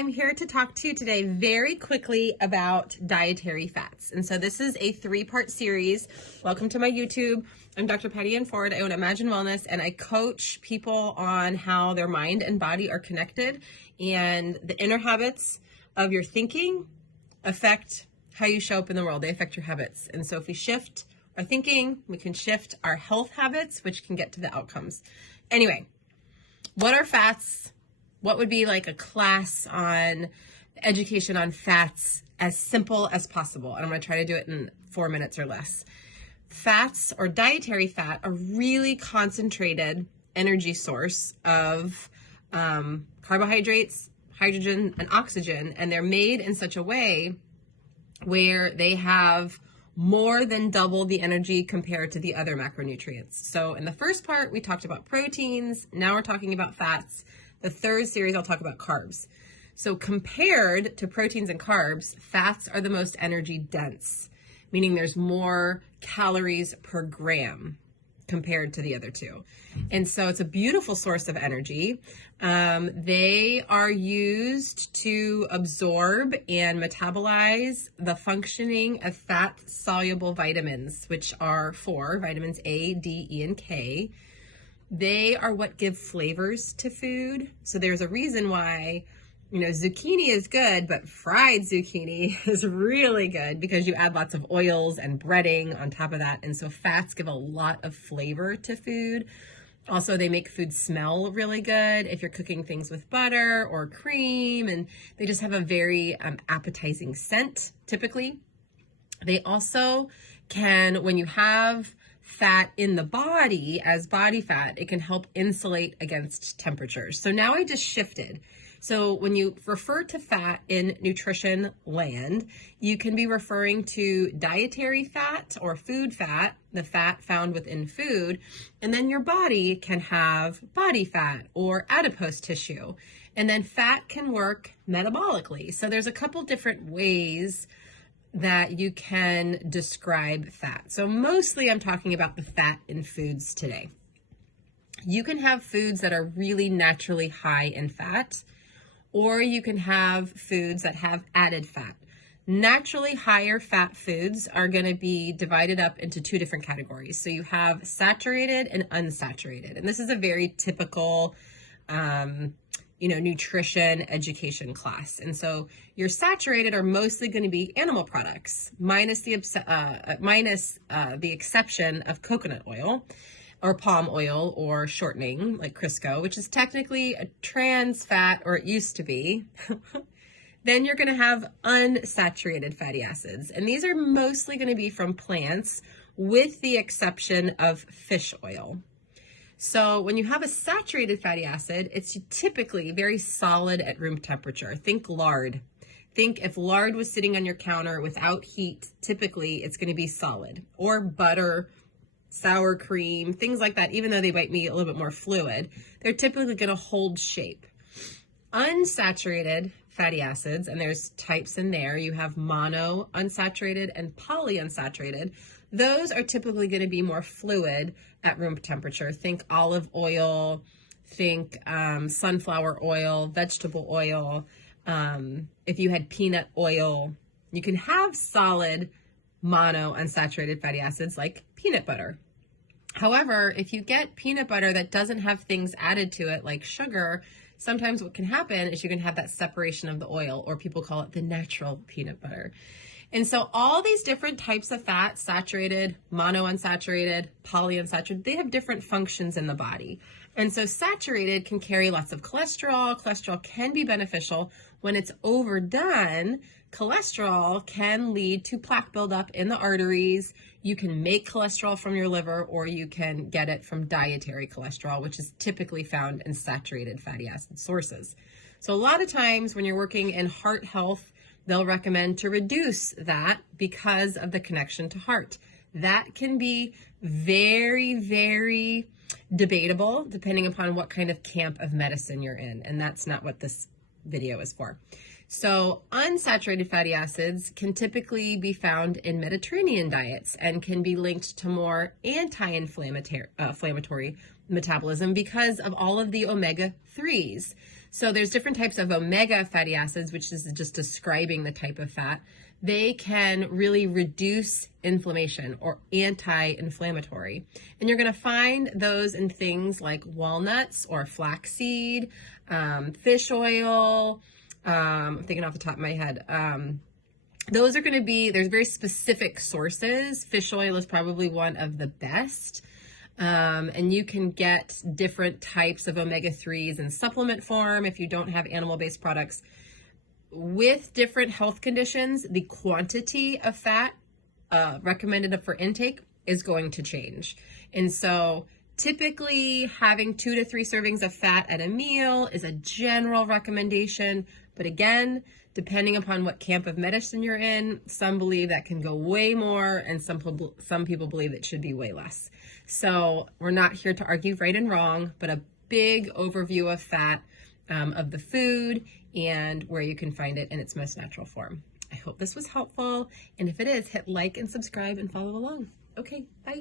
I'm here to talk to you today very quickly about dietary fats. And so this is a 3-part series. Welcome to my YouTube. I'm Dr. Patty Ann Ford. I own Imagine Wellness, and I coach people on how their mind and body are connected, and the inner habits of your thinking affect how you show up in the world. They affect your habits. And so if we shift our thinking, we can shift our health habits, which can get to the outcomes. Anyway, what are fats? What would be like a class on education on fats as simple as possible? And I'm going to try to do it in 4 minutes or less. Fats, or dietary fat, are really concentrated energy source of carbohydrates, hydrogen, and oxygen, and they're made in such a way where they have more than double the energy compared to the other macronutrients. So in the first part, we talked about proteins. Now we're talking about fats. The third series, I'll talk about carbs. So compared to proteins and carbs, fats are the most energy dense, meaning there's more calories per gram compared to the other two. And so it's a beautiful source of energy. They are used to absorb and metabolize the functioning of fat-soluble vitamins, which are 4, vitamins A, D, E, and K. They are what give flavors to food. So there's a reason why, zucchini is good, but fried zucchini is really good because you add lots of oils and breading on top of that. And so fats give a lot of flavor to food. Also, they make food smell really good if you're cooking things with butter or cream, and they just have a very appetizing scent, typically. They also can, when you have fat in the body as body fat, it can help insulate against temperatures. So now I just shifted. So when you refer to fat in nutrition land, you can be referring to dietary fat or food fat, the fat found within food, and then your body can have body fat or adipose tissue. And then fat can work metabolically. So there's a couple different ways that you can describe fat. So mostly I'm talking about the fat in foods today. You can have foods that are really naturally high in fat, or you can have foods that have added fat. Naturally higher fat foods are going to be divided up into 2 different categories. So you have saturated and unsaturated. And this is a very typical nutrition education class. And so your saturated are mostly going to be animal products, minus the exception of coconut oil or palm oil or shortening like Crisco, which is technically a trans fat, or it used to be. Then you're going to have unsaturated fatty acids. And these are mostly going to be from plants with the exception of fish oil. So when you have a saturated fatty acid, it's typically very solid at room temperature. Think lard. Think if lard was sitting on your counter without heat, typically it's going to be solid. Or butter, sour cream, things like that, even though they might be a little bit more fluid, they're typically going to hold shape. Unsaturated fatty acids, and there's types in there, you have mono unsaturated and polyunsaturated. Those are typically going to be more fluid at room temperature. Think olive oil, think sunflower oil, vegetable oil. If you had peanut oil, you can have solid mono unsaturated fatty acids like peanut butter. However, if you get peanut butter that doesn't have things added to it like sugar, sometimes what can happen is you can have that separation of the oil, or people call it the natural peanut butter. And so all these different types of fat, saturated, monounsaturated, polyunsaturated, they have different functions in the body. And so saturated can carry lots of cholesterol. Cholesterol can be beneficial. When it's overdone, cholesterol can lead to plaque buildup in the arteries. You can make cholesterol from your liver, or you can get it from dietary cholesterol, which is typically found in saturated fatty acid sources. So a lot of times when you're working in heart health, they'll recommend to reduce that because of the connection to heart. That can be very, very debatable depending upon what kind of camp of medicine you're in, and that's not what this video is for. So unsaturated fatty acids can typically be found in Mediterranean diets and can be linked to more anti-inflammatory metabolism because of all of the omega-3s. So there's different types of omega fatty acids, which is just describing the type of fat. They can really reduce inflammation or anti-inflammatory. And you're going to find those in things like walnuts or flaxseed, fish oil. I'm thinking off the top of my head. Those are going to be, there's very specific sources. Fish oil is probably one of the best. And you can get different types of omega-3s in supplement form if you don't have animal-based products. With different health conditions, the quantity of fat recommended for intake is going to change. And so typically having 2 to 3 servings of fat at a meal is a general recommendation. But again, depending upon what camp of medicine you're in, some believe that can go way more and some people believe it should be way less. So we're not here to argue right and wrong, but a big overview of fat, of the food and where you can find it in its most natural form. I hope this was helpful. And if it is, hit like and subscribe and follow along. Okay, bye.